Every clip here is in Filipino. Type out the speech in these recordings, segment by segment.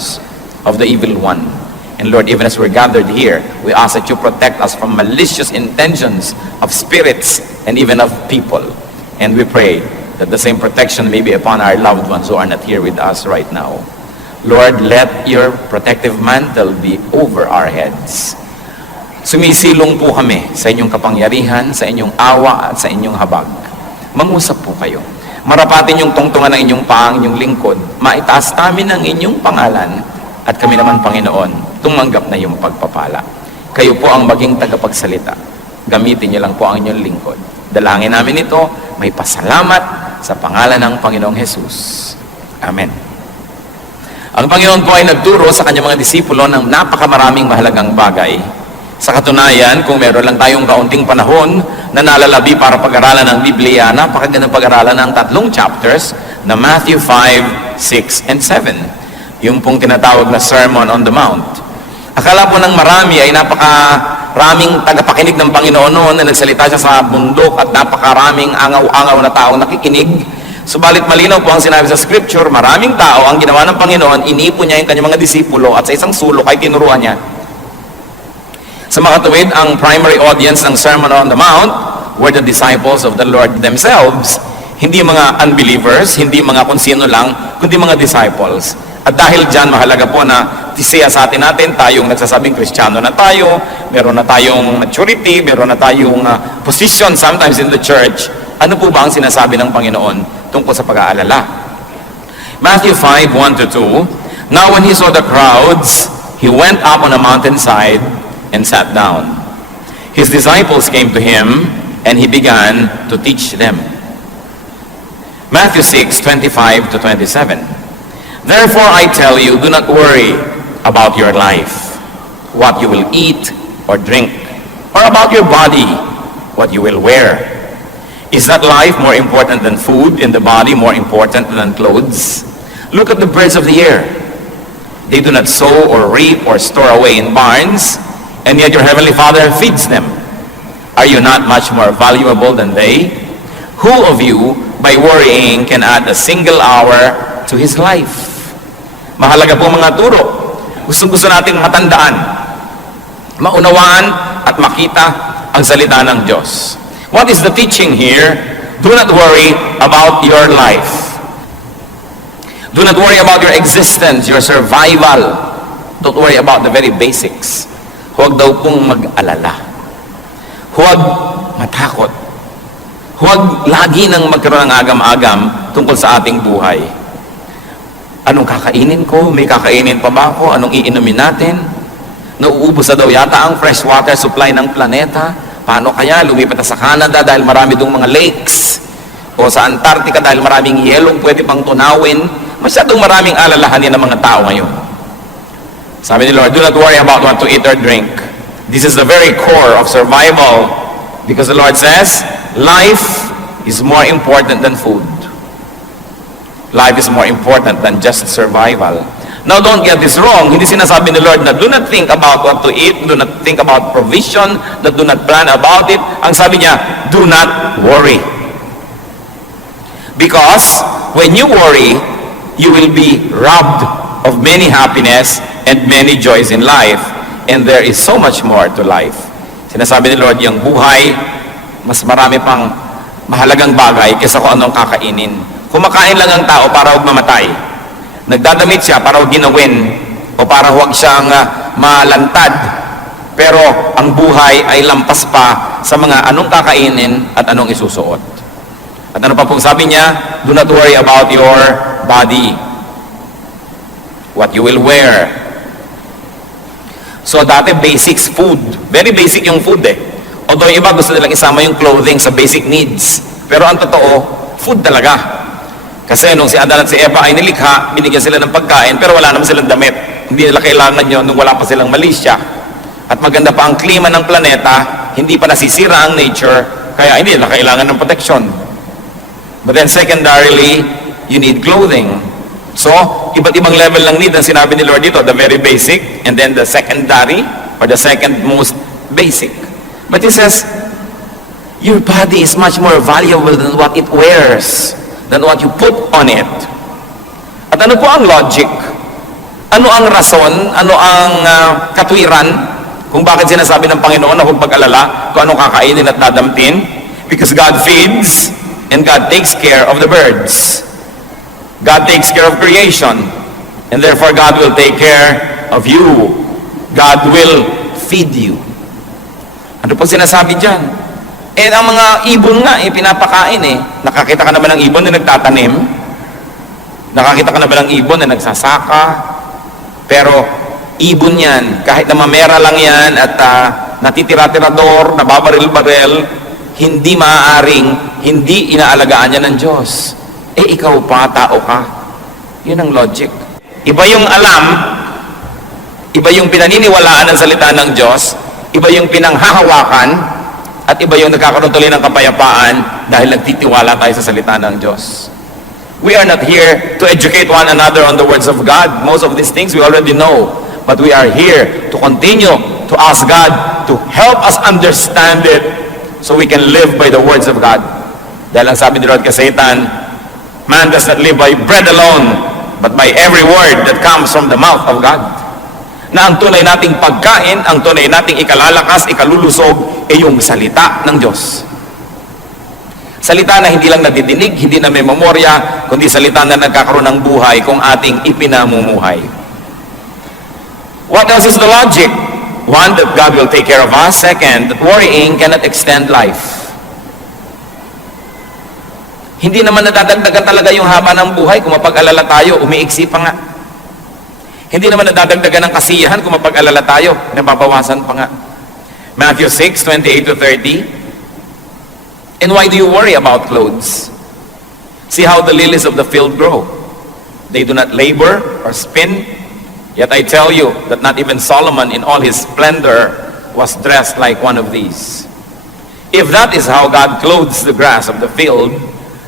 destructions of the evil one. And Lord, even as we're gathered here, we ask that you protect us from malicious intentions of spirits and even of people. And we pray that the same protection may be upon our loved ones who are not here with us right now. Lord, let your protective mantle be over our heads. Sumisilong po kami sa inyong kapangyarihan, sa inyong awa at sa inyong habag. Mangusap po kayo. Marapatin yung tungtungan ng inyong paa, inyong lingkod. Maitaas namin ang inyong pangalan at kami naman, Panginoon, tumanggap na yung pagpapala. Kayo po ang maging tagapagsalita. Gamitin niyo lang po ang inyong lingkod. Dalangin namin ito, may pasalamat sa pangalan ng Panginoong Jesus. Amen. Ang Panginoon po ay nagturo sa kanyang mga disipulo ng napakamaraming mahalagang bagay. Sa katunayan, kung meron lang tayong kaunting panahon na nalalabi para pag-aralan ng Biblia, napakagandang pag-aralan ng 3 chapters na Matthew 5, 6, and 7. Yung pong tinatawag na Sermon on the Mount. Akala po ng marami ay napakaraming tagapakinig ng Panginoon noon na nagsalita siya sa bundok at napakaraming angaw-angaw na taong nakikinig. Subalit malinaw po ang sinabi sa Scripture, maraming tao ang ginawa ng Panginoon, iniipon niya yung kanyang mga disipulo at sa isang sulok ay tinuruan niya. Sa makatuwid, ang primary audience ng Sermon on the Mount were the disciples of the Lord themselves. Hindi mga unbelievers, hindi mga kung sino lang, kundi mga disciples. At dahil dyan, mahalaga po na tisiya sa atin tayong nagsasabing Kristiyano na tayo, meron na tayong maturity, meron na tayong position sometimes in the church. Ano po ba ang sinasabi ng Panginoon tungkol sa pag-aalala? Matthew 5, 1-2, Now when he saw the crowds, he went up on a mountainside and sat down. His disciples came to him, and he began to teach them. Matthew 6, 25-27. Therefore I tell you, do not worry about your life, what you will eat or drink, or about your body, what you will wear. Is that life more important than food, and the body more important than clothes? Look at the birds of the air. They do not sow or reap or store away in barns, and yet your heavenly Father feeds them. Are you not much more valuable than they? Who of you, by worrying, can add a single hour to his life? Mahalaga po mga turo. Gusto nating matandaan, maunawaan at makita ang salita ng Diyos. What is the teaching here? Do not worry about your life. Do not worry about your existence, your survival. Don't worry about the very basics. Huwag daw pong mag-alala. Huwag matakot. Huwag lagi nang magkaroon ng agam-agam tungkol sa ating buhay. Anong kakainin ko? May kakainin pa ba ako? Anong iinumin natin? Nauubos na daw yata ang fresh water supply ng planeta. Paano kaya? Lumipat na sa Canada dahil marami dong mga lakes. O sa Antarctica dahil maraming yelong pwede pang tunawin. Masyadong maraming alalahanin ng mga tao ngayon. Sabi ni Lord, do not worry about what to eat or drink. This is the very core of survival. Because the Lord says, life is more important than food. Life is more important than just survival. Now don't get this wrong. Hindi sinasabi ni Lord na do not think about what to eat, do not think about provision, that do not plan about it. Ang sabi niya, do not worry. Because when you worry, you will be robbed of many happiness and many joys in life, and there is so much more to life. Sinasabi ni Lord, yung buhay, mas marami pang mahalagang bagay kaysa kung anong kakainin. Kumakain lang ang tao para huwag mamatay. Nagdadamit siya para huwag ginawin o para huwag siyang malantad. Pero ang buhay ay lampas pa sa mga anong kakainin at anong isusuot. At ano pa pong sabi niya? Do not worry about your body, what you will wear. So dati basics food. Very basic yung food Although yung iba gusto nilang isama yung clothing sa basic needs. Pero ang totoo, food talaga. Kasi nung si Adan at si Eva ay nilikha, binigyan sila ng pagkain, pero wala naman silang damit. Hindi nila kailangan yun nung wala pa silang malisya. At maganda pa ang klima ng planeta, hindi pa nasisira ang nature, kaya hindi nila kailangan ng protection. But then secondarily, you need clothing. So, iba't ibang level ng need ang sinabi ni Lord dito, the very basic, and then the secondary, or the second most basic. But He says, your body is much more valuable than what it wears, than what you put on it. At ano po ang logic? Ano ang rason, ano ang katwiran kung bakit sinasabi ng Panginoon na huwag mag-alala kung anong kakainin at dadamtin? Because God feeds and God takes care of the birds. God takes care of creation, and therefore God will take care of you. God will feed you. Ano po sinasabi dyan? Ang mga ibon nga, pinapakain Nakakita ka naman ng ibon na nagtatanim? Nakakita ka naman ng ibon na nagsasaka? Pero, ibon yan. Kahit na mamera lang yan at natitira-tirador, nababaril-baril, hindi maaaring, hindi inaalagaan yan ng Diyos. Ikaw pa, tao ka. Yun ang logic. Iba yung alam, iba yung pinaniniwalaan ng salita ng Diyos, iba yung pinanghahawakan, at iba yung nagkakaroon tuloy ng kapayapaan dahil nagtitiwala tayo sa salita ng Diyos. We are not here to educate one another on the words of God. Most of these things we already know. But we are here to continue to ask God to help us understand it so we can live by the words of God. Dahil ang sabi ni Lord kay Satan, man does not live by bread alone, but by every word that comes from the mouth of God. Na ang tunay nating pagkain, ang tunay nating ikalalakas, ikalulusog, yung salita ng Diyos. Salita na hindi lang nadidinig, hindi na may memorya, kundi salita na nagkakaroon ng buhay kung ating ipinamumuhay. What else is the logic? One, that God will take care of us. Second, that worrying cannot extend life. Hindi naman nadadagdagan talaga yung haba ng buhay kung mapag-alala tayo, umiiksi pa nga. Hindi naman nadadagdagan ng kasiyahan kung mapag-alala tayo, nababawasan pa nga. Matthew 6:28-30. And why do you worry about clothes? See how the lilies of the field grow. They do not labor or spin. Yet I tell you that not even Solomon in all his splendor was dressed like one of these. If that is how God clothes the grass of the field,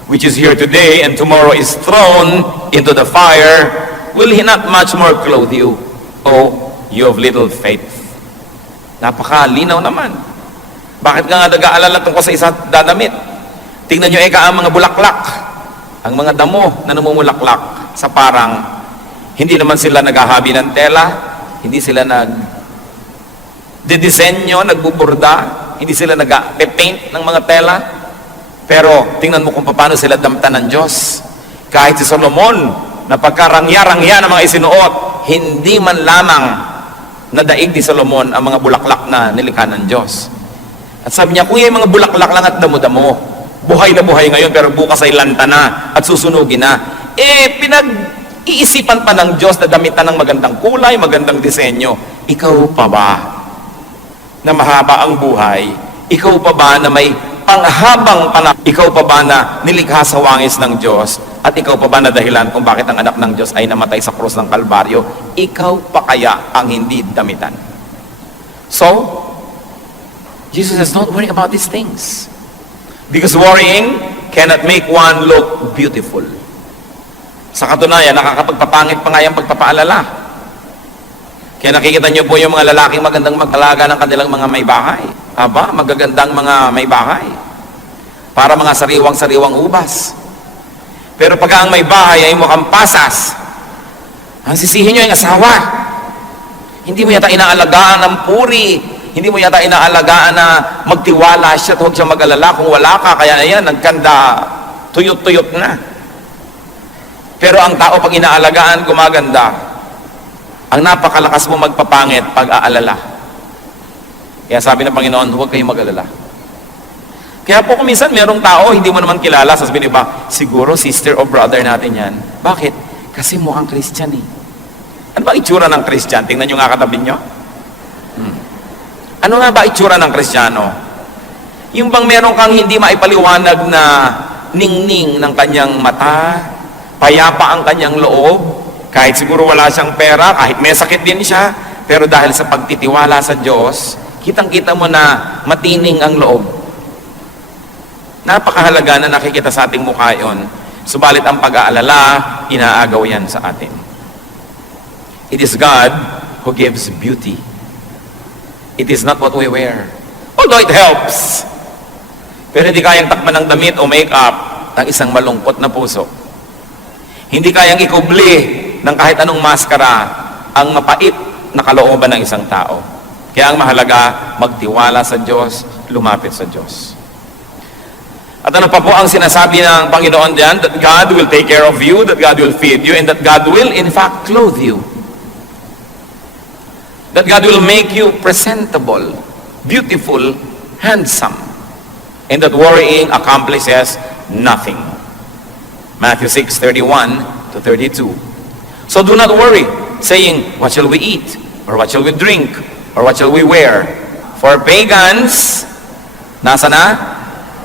which is here today and tomorrow is thrown into the fire, will He not much more clothe you, O you of little faith? Napakalinaw naman. Bakit ka nga nag-aalala tungkol sa isa dadamit? Tingnan nyo ang mga bulaklak. Ang mga damo na namumulaklak sa parang, hindi naman sila naghahabi ng tela, hindi sila nagdidisenyo, nagbuburda, hindi sila nag-paint ng mga tela. Pero tingnan mo kung paano sila damtan ng Diyos. Kahit si Solomon, na pagkarangya-rangya ng mga isinuot, hindi man lamang nadaig ni Solomon ang mga bulaklak na nilikha ng Diyos. At sabi niya, kung yung mga bulaklak lang at damo-damo, buhay na buhay ngayon, pero bukas ay lanta na at susunugin na. Pinag-iisipan pa ng Diyos na damitan ng magandang kulay, magandang disenyo. Ikaw pa ba na mahaba ang buhay? Ikaw pa ba na may panghabang panahon? Ikaw pa ba na nilikha sa wangis ng Diyos? At ikaw pa ba na dahilan kung bakit ang anak ng Diyos ay namatay sa krus ng Kalbaryo? Ikaw pa kaya ang hindi damitan? So, Jesus says, don't worry about these things. Because worrying cannot make one look beautiful. Sa katunayan, nakakapagpapangit pa nga yung pagpapaalala. Kaya nakikita niyo po yung mga lalaking magandang mag-alaga ng kanilang mga may bahay. Aba, magagandang mga may bahay. Para mga sariwang-sariwang ubas. Pero pag ang may bahay ay mukhang pasas, ang sisihin nyo yung asawa. Hindi mo yata inaalagaan ng puri. Hindi mo yata inaalagaan na magtiwala siya at huwag siya mag-alala. Kung wala ka, kaya ayan, nagkanda, tuyot-tuyot na. Pero ang tao pag inaalagaan, gumaganda. Ang napakalakas mo magpapangit pag-aalala. Kaya sabi ng Panginoon, huwag kayong mag-alala. Kaya po kung minsan merong tao, hindi mo naman kilala, sasabihin ba, siguro sister o brother natin yan. Bakit? Kasi mukhang Christian eh. Ano ba itsura ng Christian? Tingnan nyo nga katabi nyo. Ano nga ba itsura ng Kristiyano? Yung bang meron kang hindi maipaliwanag na ningning ng kanyang mata, payapa ang kanyang loob, kahit siguro wala siyang pera, kahit may sakit din siya, pero dahil sa pagtitiwala sa Diyos, kitang-kita mo na matining ang loob. Napakahalaga na nakikita sa ating mukha yun. Subalit ang pag-aalala, inaagaw yan sa atin. It is God who gives beauty. It is not what we wear. Although it helps. Pero hindi kayang takman ng damit o make-up ng isang malungkot na puso. Hindi kayang ikubli ng kahit anong maskara ang mapait na kalooban ng isang tao. Kaya ang mahalaga, magtiwala sa Diyos, lumapit sa Diyos. At ano pa po ang sinasabi ng Panginoon diyan? That God will take care of you, that God will feed you, and that God will in fact clothe you. That God will make you presentable, beautiful, handsome, and that worrying accomplishes nothing. Matthew 6:31 to 32. So do not worry, saying, what shall we eat? Or what shall we drink? Or what shall we wear? For pagans, nasa na?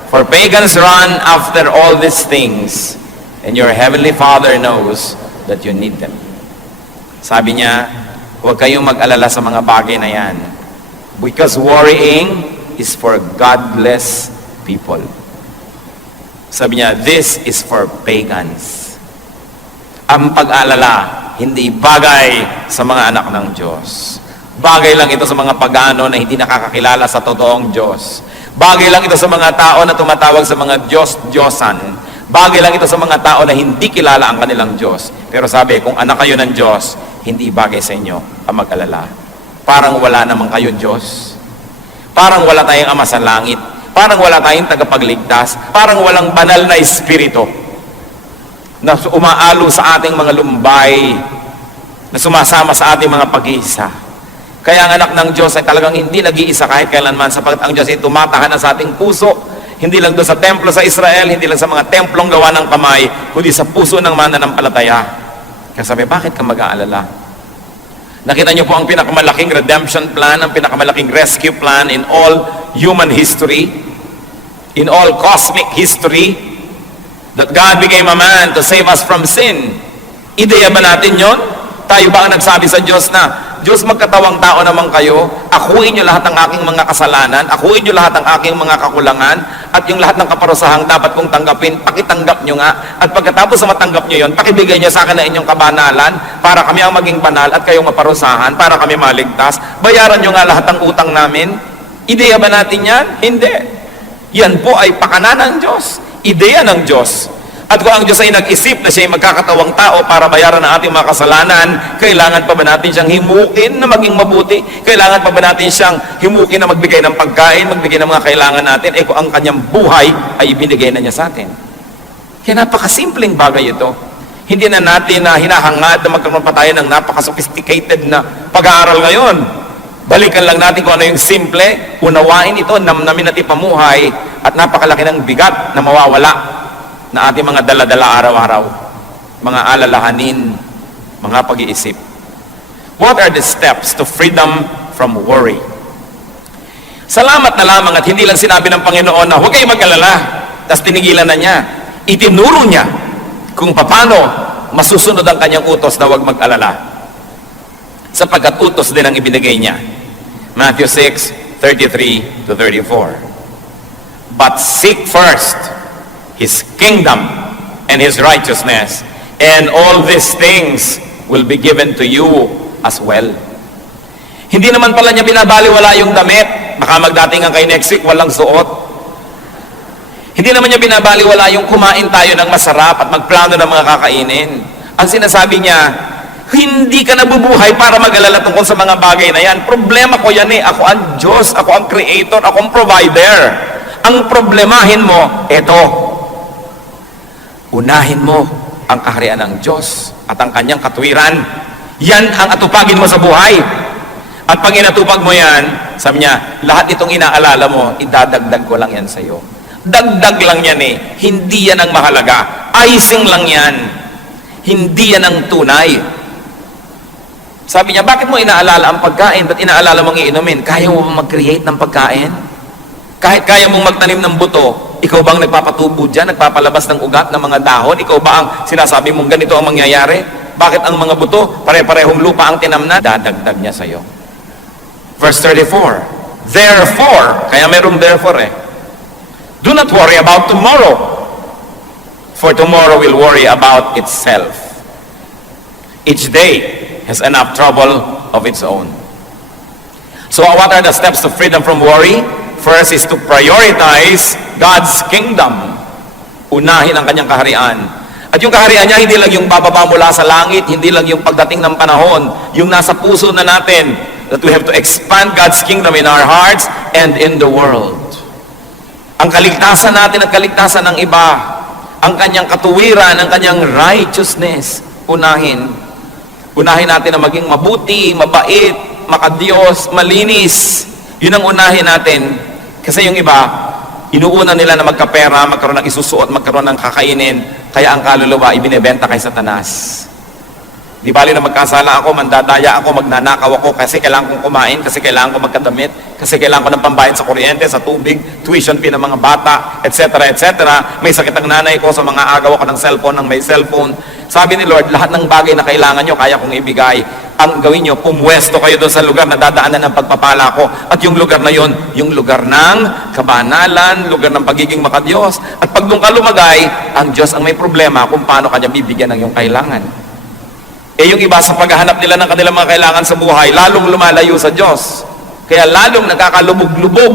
For pagans run after all these things, and your heavenly Father knows that you need them. Sabi niya, huwag kayong mag-alala sa mga bagay na yan. Because worrying is for godless people. Sabi niya, this is for pagans. Ang pag-alala, hindi bagay sa mga anak ng Diyos. Bagay lang ito sa mga pagano na hindi nakakakilala sa totoong Diyos. Bagay lang ito sa mga tao na tumatawag sa mga Diyos-Diyosan. Bagay lang ito sa mga tao na hindi kilala ang kanilang Diyos. Pero sabi, kung anak kayo ng Diyos, hindi bagay sa inyo ang mag-alala. Parang wala naman kayo Diyos. Parang wala tayong Ama sa langit. Parang wala tayong tagapagligtas. Parang walang banal na espiritu na umaalo sa ating mga lumbay, na sumasama sa ating mga pag-iisa. Kaya ang anak ng Diyos ay talagang hindi nag-iisa kahit kailanman, sapagkat ang Diyos ay tumatahanan sa ating puso, hindi lang doon sa templo sa Israel, hindi lang sa mga templong gawa ng kamay, kundi sa puso ng mananampalataya. Kaya sabi, bakit ka mag-aalala? Nakita niyo po ang pinakamalaking redemption plan, ang pinakamalaking rescue plan in all human history, in all cosmic history, that God became a man to save us from sin. Ideya ba natin yon? Tayo ba ang nagsabi sa Diyos na, Diyos, magkatawang tao naman kayo, akuin niyo lahat ng aking mga kasalanan, akuin niyo lahat ng aking mga kakulangan, at yung lahat ng kaparusahang dapat kong tanggapin, pakitanggap niyo nga, at pagkatapos sa matanggap niyo yon, pakibigay niyo sa akin na inyong kabanalan, para kami ang maging banal, at kayong maparusahan, para kami maligtas, bayaran niyo nga lahat ng utang namin. Ideya ba natin yan? Hindi. Yan po ay pakana ng Diyos, ideya ng Diyos. At kung ang Diyos ay nag-isip na siya ay magkakatawang tao para bayaran ang ating mga kasalanan, kailangan pa ba natin siyang himukin na maging mabuti? Kailangan pa ba natin siyang himukin na magbigay ng pagkain, magbigay ng mga kailangan natin? Eh kung ang kanyang buhay ay ibinigay na niya sa atin. Kaya napakasimpleng bagay ito. Hindi na natin na hinahangad na magkaroon pa tayo ng napaka-sophisticated na pag-aaral ngayon. Balikan lang natin kung ano yung simple, unawain ito, namnamin natin pamuhay, at napakalaki ng bigat na mawawala na ating mga dala-dala araw-araw, mga alalahanin, mga pag-iisip. What are the steps to freedom from worry? Salamat na lamang at hindi lang sinabi ng Panginoon na huwag kayo mag-alala, tapos tinigilan na niya. Itinuro niya kung paano masusunod ang kanyang utos na huwag mag-alala. Sapagkat utos din ang ibinigay niya. Matthew 6:33 to 34. But seek first His kingdom and His righteousness, and all these things will be given to you as well. Hindi naman pala niya binabaliwala yung damit. Baka magdatingan kayo next week, walang suot. Hindi naman niya binabaliwala yung kumain tayo ng masarap at magplano ng mga kakainin. Ang sinasabi niya, hindi ka nabubuhay para mag-alala tungkol sa mga bagay na yan. Problema ko yan eh. Ako ang Diyos, ako ang Creator, ako ang Provider. Ang problemahin mo, eto. Unahin mo ang kaharian ng Diyos at ang kanyang katwiran. Yan ang atupagin mo sa buhay. At pag inatupag mo yan, sabi niya, lahat itong inaalala mo, idadagdag ko lang yan sa iyo. Dagdag lang yan eh. Hindi yan ang mahalaga. Icing lang yan. Hindi yan ang tunay. Sabi niya, bakit mo inaalala ang pagkain? Ba't inaalala mong iinumin? Kaya mo ba mag-create ng pagkain? Kahit kaya mong magtanim ng buto, ikaw bang nagpapatubo dyan, nagpapalabas ng ugat ng mga dahon? Ikaw ba ang sinasabi mong ganito ang mangyayari? Bakit ang mga buto, pare-parehong lupa ang tinamnan? Dadagdag niya sa iyo. Verse 34, therefore, kaya merong therefore eh, do not worry about tomorrow, for tomorrow will worry about itself. Each day has enough trouble of its own. So what are the steps to freedom from worry? First is to prioritize God's kingdom. Unahin ang kanyang kaharian. At yung kaharian niya, hindi lang yung bababa mula sa langit, hindi lang yung pagdating ng panahon, yung nasa puso na natin, that we have to expand God's kingdom in our hearts and in the world. Ang kaligtasan natin at kaligtasan ng iba, ang kanyang katuwiran, ang kanyang righteousness, unahin natin na maging mabuti, mabait, makadiyos, malinis. Yun ang unahin natin. Kasi yung iba, inuuna nila na magkapera, magkaroon ng isusuot, magkaroon ng kakainin, kaya ang kaluluwa ibinebenta kay Satanas. Di bali na magkasala ako, mandadaya ako, magnanakaw ako kasi kailangan kong kumain, kasi kailangan ko magkadamit, kasi kailangan ko ng pambayad sa kuryente, sa tubig, tuition fee ng mga bata, etc. etc. May sakit ang nanay ko, sa mga agaw ako ng cellphone, ng may cellphone. Sabi ni Lord, lahat ng bagay na kailangan nyo, kaya kong ibigay. Ang gawin nyo, pumwesto kayo doon sa lugar na dadaanan ng pagpapala ko. At yung lugar na yon, yung lugar ng kabanalan, lugar ng pagiging makadiyos. At pag doon ka lumagay, ang Diyos ang may problema kung paano kanya bibigyan ng iyong kailangan. Yung iba sa paghahanap nila ng kanilang mga kailangan sa buhay, lalong lumalayo sa Diyos. Kaya lalong nagkakalubog-lubog,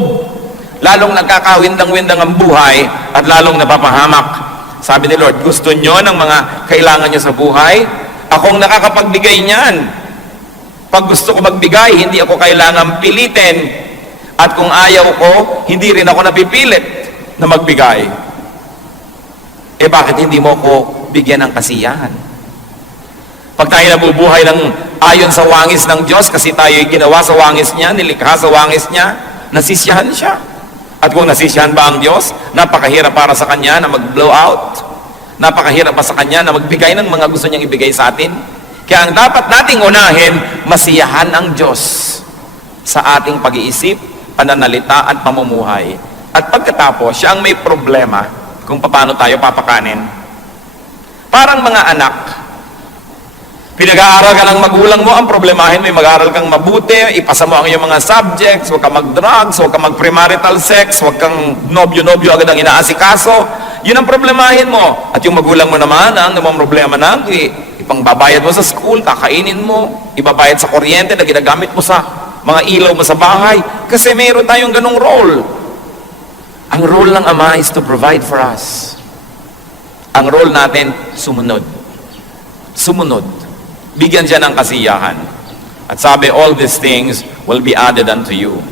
lalong nagkakawindang-windang ang buhay, at lalong napapahamak. Sabi ni Lord, gusto nyo ng mga kailangan nyo sa buhay? Akong nakakapagbigay niyan. Pag gusto ko magbigay, hindi ako kailangan pilitin. At kung ayaw ko, hindi rin ako napipilit na magbigay. Bakit hindi mo ko bigyan ng kasiyahan? Pag tayo nabubuhay ng ayon sa wangis ng Diyos, kasi tayo ginawa sa wangis niya, nilikha sa wangis niya, nasisiyahan siya. At kung nasisiyahan ba ang Diyos, napakahirap para sa Kanya na mag-blow out. Napakahirap pa sa Kanya na magbigay ng mga gusto niyang ibigay sa atin. Kaya ang dapat nating unahin, masiyahan ang Diyos sa ating pag-iisip, pananalita at pamumuhay. At pagkatapos, siya ang may problema kung paano tayo papakanin. Parang mga anak, pinag-aaral ka ng magulang mo, ang problemahin mo, mag-aaral kang mabuti, ipasa mo ang iyong mga subjects, huwag kang mag-drugs, huwag kang mag-premarital sex, huwag kang nobyo-nobyo agad ang inaasikaso. Yun ang problemahin mo. At yung magulang mo naman, ang namang problema na, ipangbabayad mo sa school, kakainin mo, ibabayad sa kuryente na ginagamit mo sa mga ilaw mo sa bahay. Kasi mayroon tayong ganong role. Ang role ng Ama is to provide for us. Ang role natin, sumunod. Sumunod. Bigyan siya ng kasiyahan. At sabi, all these things will be added unto you.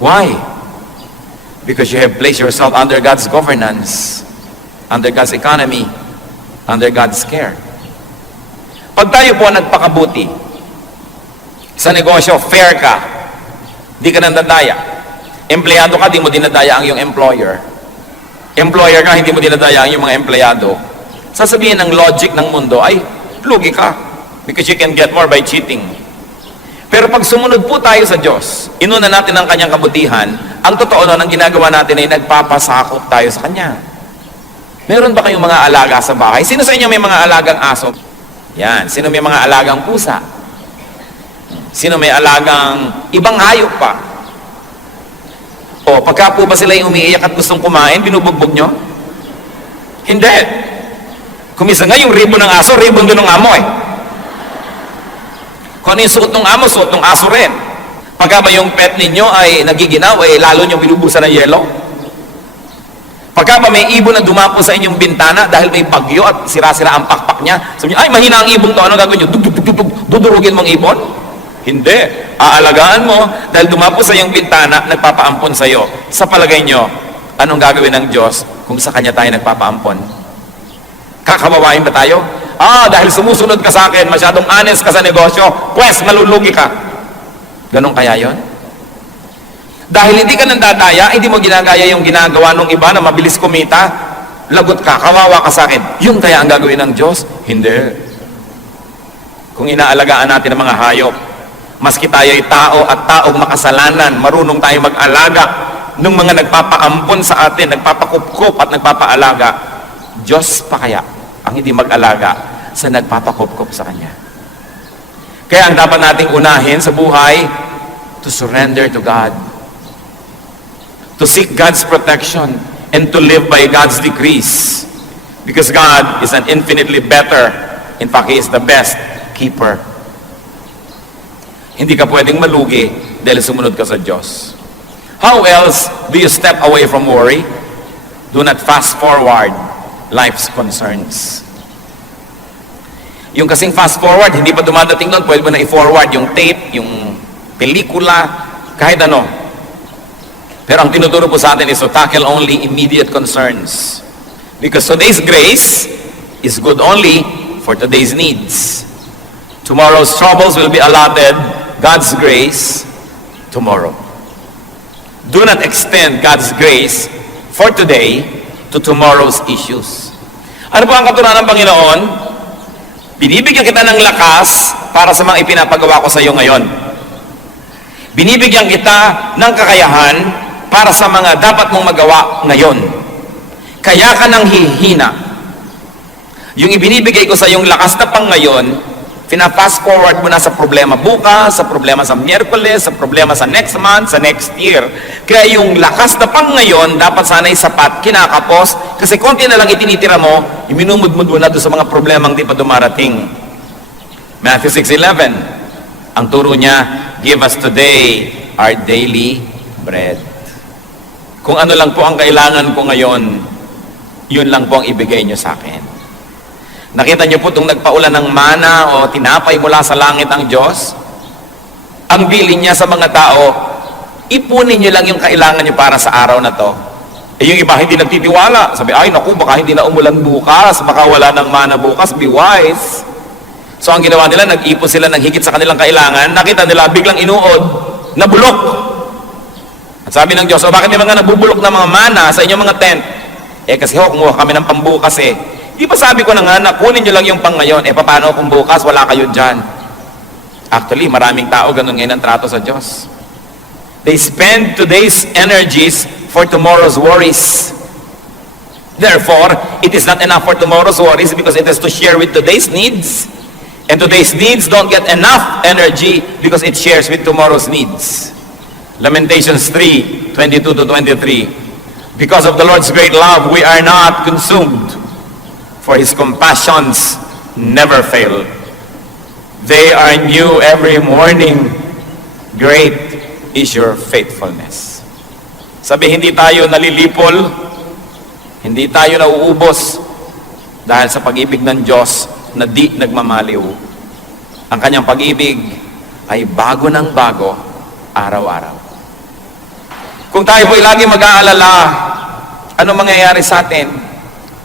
Why? Because you have placed yourself under God's governance, under God's economy, under God's care. Pag tayo po nagpakabuti, sa negosyo, fair ka, di ka nandadaya. Empleyado ka, di mo dinadaya ang iyong employer. Employer ka, hindi mo dinadaya ang iyong mga empleyado. Sasabihin ng logic ng mundo, ay, lugi ka. Because you can get more by cheating. Pero pag sumunod po tayo sa Diyos, inuna natin ang kanyang kabutihan, ang totoo nun, ang ginagawa natin ay nagpapasakop tayo sa kanya. Meron ba kayong mga alaga sa bahay? Sino sa inyo may mga alagang aso? Yan. Sino may mga alagang pusa? Sino may alagang ibang hayop pa? O, pagka po ba sila yung umiiyak at gustong kumain, binubugbog nyo? Hindi. Kumisa nga yung ribbon ng aso, ribbon din ng amo eh. Kung ano yung suot ng amo, suot ng aso rin. Pagka ba yung pet ninyo ay nagiginaw, lalo nyo binubusan ng yelo? Pagka ba may ibon na dumapo sa inyong bintana dahil may bagyo at sira-sira ang pakpak niya, sabi niyo, ay mahina ang ibon to, ano gagawin nyo? Dudurugin mong ibon? Hindi. Aalagaan mo dahil dumapo sa iyong bintana, nagpapaampon sa iyo. Sa palagay nyo, anong gagawin ng Diyos kung sa Kanya tayo nagpapaampon? Kakawawain ba tayo? Dahil sumusunod ka sa akin, masyadong honest ka sa negosyo, pues malulugi ka. Ganon kaya yon? Dahil hindi ka nandadaya, hindi mo ginagaya yung ginagawa ng iba na mabilis kumita, lagot ka, kawawa ka sa akin. Yun kaya ang gagawin ng Diyos? Hindi. Kung inaalagaan natin ang mga hayop, maski tayo ay tao at taong makasalanan, marunong tayo mag-alaga ng mga nagpapaampon sa atin, nagpapakupkup at nagpapaalaga, Diyos pa kaya ang hindi mag-alaga sa nagpapakupkup sa Kanya. Kaya ang dapat nating unahin sa buhay, to surrender to God, to seek God's protection, and to live by God's decrees. Because God is an infinitely better, in fact, He is the best keeper. Hindi ka pwedeng malugi dahil sumunod ka sa Diyos. How else do you step away from worry? Do not fast forward life's concerns. Yung kasing fast forward, hindi pa dumadating doon, pwede mo na i-forward yung tape, yung pelikula, kahit ano. Pero ang tinuturo po sa atin is to tackle only immediate concerns. Because today's grace is good only for today's needs. Tomorrow's troubles will be allotted God's grace tomorrow. Do not extend God's grace for today to tomorrow's issues. Ano po ang katuruan ng Panginoon? Binibigyan kita ng lakas para sa mga ipinapagawa ko sa iyo ngayon. Binibigyan kita ng kakayahan para sa mga dapat mong magawa ngayon. Kaya ka nang hihina. Yung ibinibigay ko sa iyong lakas na pang ngayon, fast forward mo na sa problema bukas, sa problema sa Miyerkules, sa problema sa next month, sa next year. Kaya yung lakas na pang ngayon, dapat sana'y sapat, kinakapos, kasi konti na lang itinitira mo, iminumudmud mo na doon sa mga problemang di pa dumarating. Matthew 6:11, ang turo niya, give us today our daily bread. Kung ano lang po ang kailangan ko ngayon, yun lang po ang ibigay niyo sa akin. Nakita niyo po itong nagpaulan ng mana o tinapay mula sa langit ang Diyos? Ang bilin niya sa mga tao, ipunin niyo lang yung kailangan niyo para sa araw na to. Eh yung iba hindi nagtitiwala. Sabi, ay naku, baka hindi na umulan bukas, baka wala ng mana bukas, be wise. So ang ginawa nila, nag-ipon sila ng higit sa kanilang kailangan, nakita nila biglang inuod, nabulok. At sabi ng Diyos, o bakit may mga nabubulok na mga mana sa inyong mga tent? Eh kasi kumuha kami ng pambukas eh. Di ba sabi ko na nga, kunin nyo lang yung pang ngayon, eh paano kung bukas, wala kayo dyan? Actually, maraming tao ganun ngayon ang trato sa Diyos. They spend today's energies for tomorrow's worries. Therefore, it is not enough for tomorrow's worries because it is to share with today's needs. And today's needs don't get enough energy because it shares with tomorrow's needs. Lamentations 3:22-23. Because of the Lord's great love, we are not consumed. For His compassions never fail. They are new every morning. Great is your faithfulness. Sabi, hindi tayo nalilipol, hindi tayo nauubos dahil sa pag-ibig ng Diyos na di nagmamaliw. Ang kanyang pag-ibig ay bago ng bago, araw-araw. Kung tayo po'y lagi mag-aalala, ano mangyayari sa atin?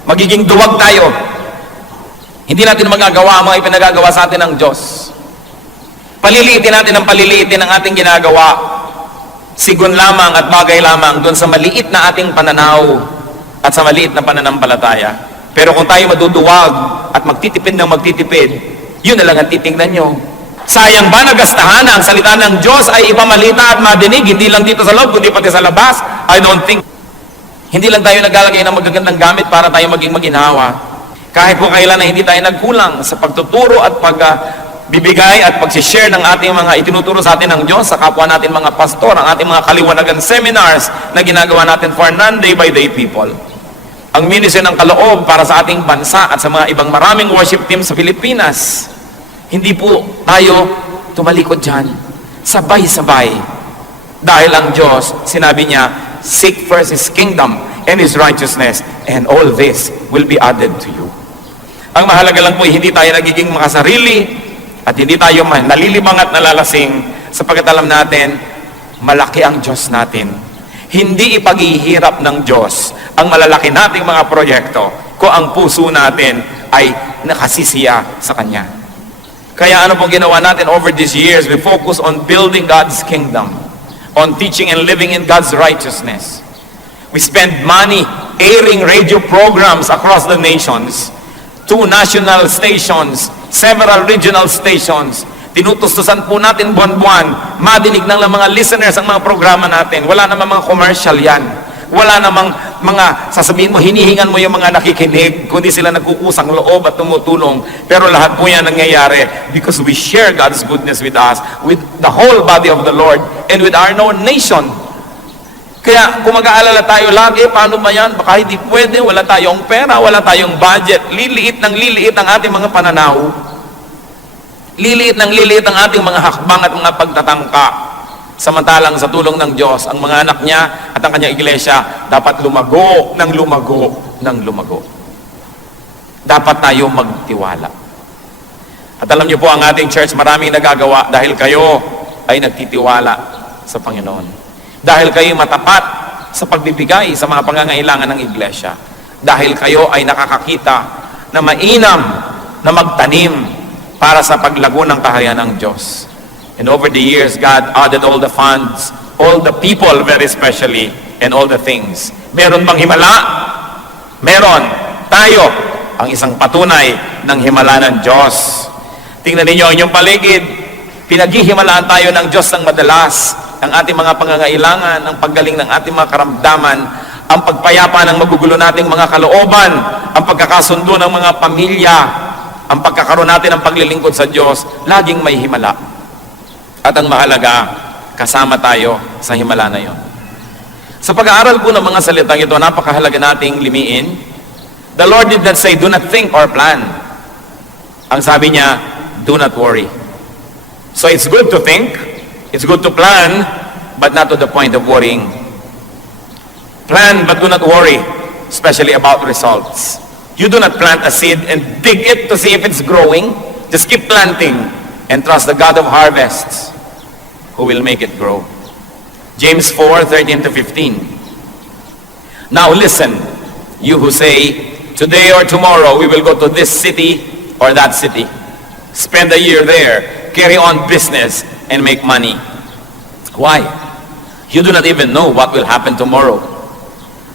Magiging duwag tayo. Hindi natin magagawa ang mga ipinagagawa sa atin ng Diyos. Paliliitin natin ang paliliitin ang ating ginagawa. Sigon lamang at bagay lamang doon sa maliit na ating pananaw at sa maliit na pananampalataya. Pero kung tayo maduduwag at magtitipid ng magtitipid, yun na lang ang titingnan nyo. Sayang ba na gastahan na ang salita ng Diyos ay ipamalita at madinig, hindi lang dito sa loob, kundi pati sa labas? I don't think. Hindi lang tayo naglalagay ng magagandang gamit para tayo maging maginhawa. Kahit po kailan na hindi tayo nagkulang sa pagtuturo at pagbibigay at pagsishare ng ating mga itinuturo sa atin ng Diyos sa kapwa natin mga pastor, ang ating mga kaliwanagan seminars na ginagawa natin for non-day by day people. Ang ministry ng kaloob para sa ating bansa at sa mga ibang maraming worship team sa Pilipinas. Hindi po tayo tumalikod dyan. Sabay-sabay. Dahil ang Diyos, sinabi niya, seek first His kingdom and His righteousness, and all this will be added to you. Ang mahalaga lang po, hindi tayo nagiging makasarili at hindi tayo nalilibang at nalalasing sapagkat alam natin, malaki ang Diyos natin. Hindi ipaghihirap ng Diyos ang malalaki nating mga proyekto kung ang puso natin ay nakasisiya sa Kanya. Kaya ano pong ginawa natin over these years? We focus on building God's kingdom, on teaching and living in God's righteousness. We spend money airing radio programs across the nations, 2 national stations, several regional stations. Tinutustusan po natin buwan-buwan, madinig ng mga listeners ang mga programa natin. Wala namang mga commercial yan. Wala namang mga, sasabihin mo, hinihingan mo yung mga nakikinig, kundi sila nagkukusang loob at tumutulong. Pero lahat po yan nangyayari because we share God's goodness with us, with the whole body of the Lord, and with our known nation. Kaya kung mag-aalala tayo lagi, paano ba yan? Baka hindi pwede, wala tayong pera, wala tayong budget. Liliit ng liliit ang ating mga pananaw. Liliit ng liliit ang ating mga hakbang at mga pagtatangka. Samantalang sa tulong ng Diyos, ang mga anak niya at ang kanyang iglesia dapat lumago ng lumago ng lumago. dapat tayo magtiwala. At alam niyo po, ang ating church maraming nagagawa dahil kayo ay nagtitiwala sa Panginoon. Dahil kayo matapat sa pagbibigay sa mga pangangailangan ng iglesia. Dahil kayo ay nakakakita na mainam na magtanim para sa paglago ng kaharian ng Diyos. And over the years, God added all the funds, all the people very especially, and all the things. Meron bang himala? Meron. Tayo ang isang patunay ng himala ng Diyos. Tingnan ninyo ang inyong paligid. Pinaghihimalaan tayo ng Diyos ng madalas. Ang ating mga pangangailangan, ang paggaling ng ating mga karamdaman, ang pagpayapa ng magugulo nating mga kalooban, ang pagkakasundo ng mga pamilya, ang pagkakaroon natin ng paglilingkod sa Diyos, laging may himala. At ang mahalaga, kasama tayo sa himala na yon. Sa pag-aaral po ng mga salitang ito, napakahalaga nating limiin. The Lord did not say, do not think or plan. Ang sabi niya, do not worry. So it's good to think, it's good to plan, but not to the point of worrying. Plan, but do not worry, especially about results. You do not plant a seed and dig it to see if it's growing. Just keep planting and trust the God of harvests who will make it grow. James 4:13-15. Now listen, you who say, today or tomorrow we will go to this city or that city. Spend a year there, carry on business, and make money. Why? You do not even know what will happen tomorrow.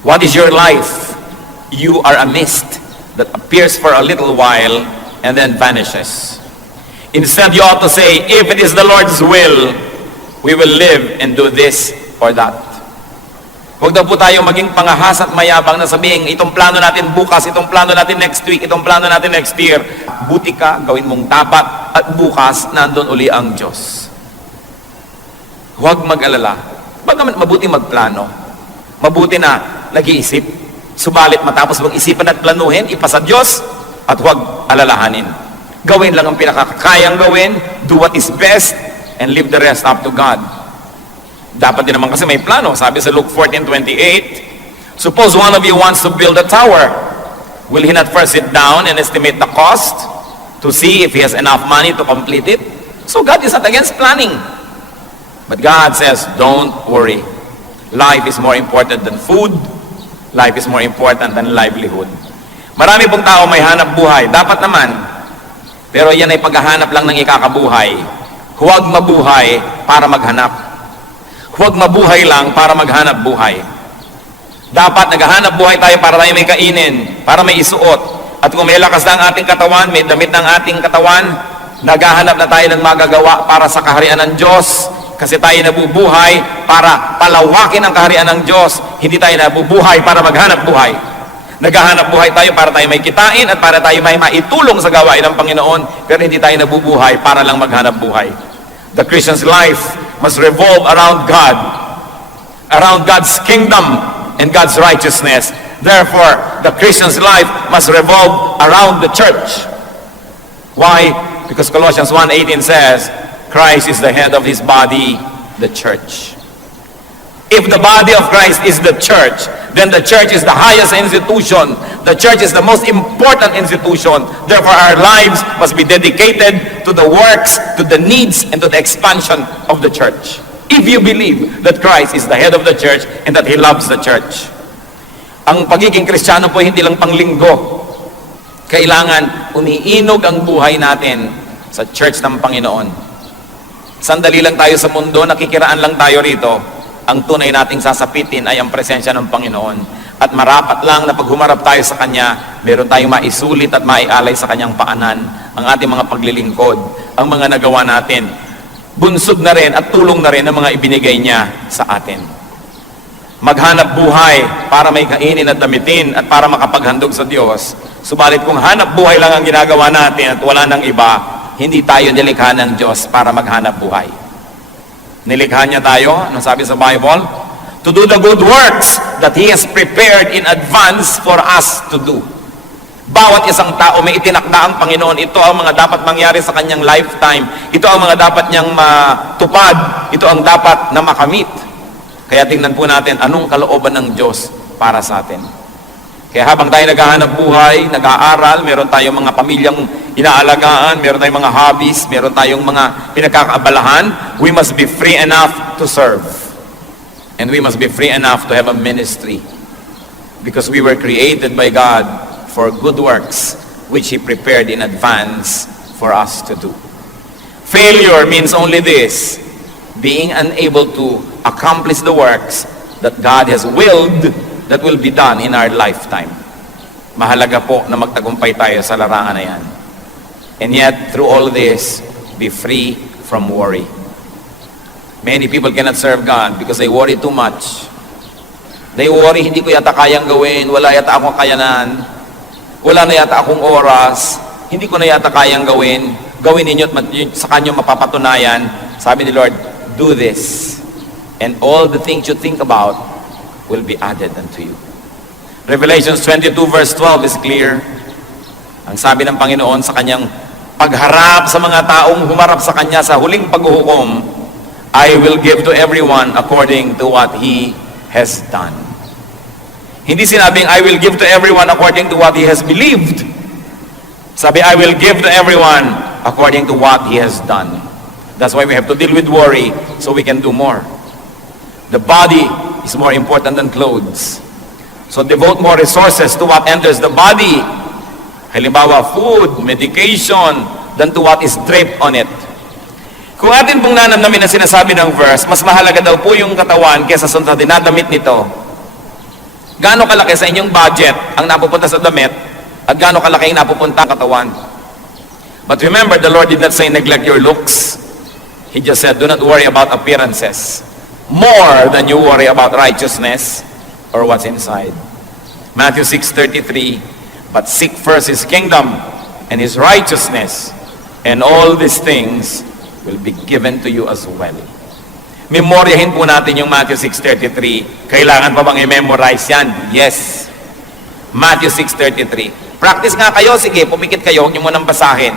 What is your life? You are a mist that appears for a little while and then vanishes. Instead, you ought to say, if it is the Lord's will, we will live and do this or that. Huwag daw po tayo maging pangahas at mayabang na sabihin, itong plano natin bukas, itong plano natin next week, itong plano natin next year. Buti ka, gawin mong tapat, at bukas, nandun uli ang Diyos. Huwag mag-alala. Bagaman mabuti magplano. Mabuti na nag-iisip. Subalit matapos mag-isipan at planuhin, ipasa Diyos, at huwag alalahanin. Gawin lang ang pinakakayang gawin, do what is best, and leave the rest up to God. Dapat din naman kasi may plano. Sabi sa Luke 14:28, suppose one of you wants to build a tower. Will he not first sit down and estimate the cost to see if he has enough money to complete it? So God is not against planning. But God says, don't worry. Life is more important than food. Life is more important than livelihood. Marami pong tao may hanap buhay. Dapat naman. Pero yan ay paghahanap lang ng ikakabuhay. Huwag mabuhay para maghanap. Huwag mabuhay lang para maghanap buhay. Dapat naghahanap buhay tayo para tayo may kainin, para may isuot. At kung may lakas na ang ating katawan, may damit ng ating katawan, naghahanap na tayo ng magagawa para sa kaharian ng Diyos. Kasi tayo nabubuhay para palawakin ang kaharian ng Diyos. Hindi tayo nabubuhay para maghanap buhay. Naghahanap buhay tayo para tayo may kitain at para tayo may maitulong sa gawain ng Panginoon. Pero hindi tayo nabubuhay para lang maghanap buhay. The Christian's life must revolve around God, around God's kingdom and God's righteousness. Therefore, the Christian's life must revolve around the church. Why? Because Colossians 1:18 says, Christ is the head of his body, the church. If the body of Christ is the church, then the church is the highest institution. The church is the most important institution. Therefore, our lives must be dedicated to the works, to the needs, and to the expansion of the church. If you believe that Christ is the head of the church and that He loves the church. Ang pagiging Kristiyano po hindi lang panglinggo. Kailangan umiinog ang buhay natin sa church ng Panginoon. Sandali lang tayo sa mundo, nakikiraan lang tayo rito. Ang tunay nating sasapitin ay ang presensya ng Panginoon. At marapat lang na pag humarap tayo sa Kanya, meron tayong maisulit at maialay sa Kanyang paanan ang ating mga paglilingkod, ang mga nagawa natin. Bunsod na rin at tulong na rin ang mga ibinigay niya sa atin. Maghanap buhay para may kainin at damitin at para makapaghandog sa Diyos. Subalit kung hanap buhay lang ang ginagawa natin at wala ng iba, hindi tayo nilikha ng Diyos para maghanap buhay. Nilikha niya tayo, ano sabi sa Bible? To do the good works that He has prepared in advance for us to do. Bawat isang tao may itinakda ang Panginoon. Ito ang mga dapat mangyari sa kanyang lifetime. Ito ang mga dapat niyang matupad. Ito ang dapat na makamit. Kaya tingnan po natin anong kalooban ng Diyos para sa atin. Kaya habang tayo naghahanap buhay, nag-aaral, meron tayong mga pamilyang inaalagaan, meron tayong mga hobbies, meron tayong mga pinagkakaabalahan, we must be free enough to serve. And we must be free enough to have a ministry. Because we were created by God for good works, which He prepared in advance for us to do. Failure means only this: being unable to accomplish the works that God has willed that will be done in our lifetime. Mahalaga po na magtagumpay tayo sa larangan na yan. And yet, through all this, be free from worry. Many people cannot serve God because they worry too much. They worry, hindi ko yata kayang gawin, wala yata akong kayanan, wala na yata akong oras, hindi ko na yata kayang gawin. Gawin ninyo at sa kanyo mapapatunayan. Sabi ni Lord, do this. And all the things you think about will be added unto you. Revelation 22 verse 12 is clear. Ang sabi ng Panginoon sa kanyang pagharap sa mga taong humarap sa kanya sa huling paghuhukom, I will give to everyone according to what he has done. Hindi sinabing, I will give to everyone according to what he has believed. Sabi, I will give to everyone according to what he has done. That's why we have to deal with worry so we can do more. The body is more important than clothes. So devote more resources to what enters the body. Halimbawa, food, medication, than to what is draped on it. Kung atin pong nanamnamin na sinasabi ng verse, mas mahalaga daw po yung katawan kesa sa dinadamit nito. Gaano kalaki sa inyong budget ang napupunta sa damit at gaano kalaki ang napupunta ang katawan. But remember, the Lord did not say neglect your looks. He just said, do not worry about appearances more than you worry about righteousness or what's inside. Matthew 6:33, but seek first His kingdom and His righteousness, and all these things will be given to you as well. Memoryahin po natin yung Matthew 6:33. Kailangan pa bang i-memorize yan? Yes. Matthew 6:33. Practice nga kayo, sige, pumikit kayo, huwag niyo munang basahin.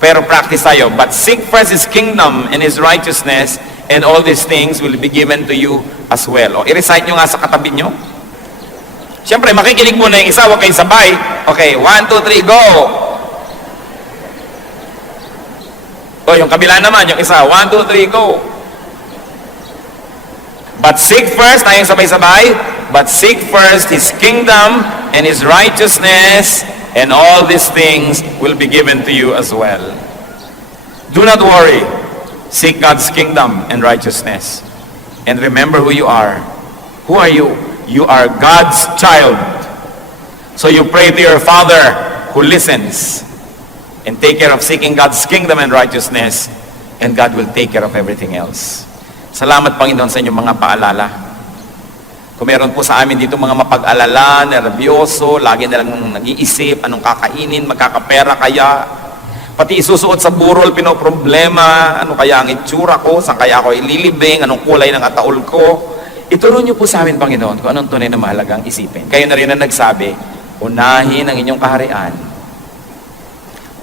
Pero practice tayo. But seek first His kingdom and His righteousness, and all these things will be given to you as well. O, i-recite nyo nga sa katabi nyo. Siyempre, makikinig muna yung isa, huwag kayong sabay. Okay, 1, 2, 3, go! O, yung kabila naman, yung isa, 1, 2, 3, go! But seek first, tayong sabay-sabay, but seek first His kingdom and His righteousness, and all these things will be given to you as well. Do not worry. Seek God's kingdom and righteousness. And remember who you are. Who are you? You are God's child. So you pray to your Father who listens. And take care of seeking God's kingdom and righteousness. And God will take care of everything else. Salamat, Panginoon, sa inyong mga paalala. Kung meron po sa amin dito mga mapag-alala, nervyoso, lagi na lang nag-iisip, anong kakainin, magkakapera kaya, pati isusuot sa burol, pinoproblema, ano kaya ang itsura ko, saan kaya ako ililibing, anong kulay ng ataol ko. Ituro niyo po sa amin, Panginoon, kung anong tunay na mahalagang isipin. Kayo na rin ang nagsabi, unahin ang inyong kaharian,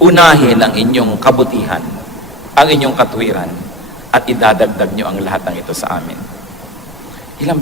unahin ang inyong kabutihan, ang inyong katwiran, at idadagdag niyo ang lahat ng ito sa amin. Ilang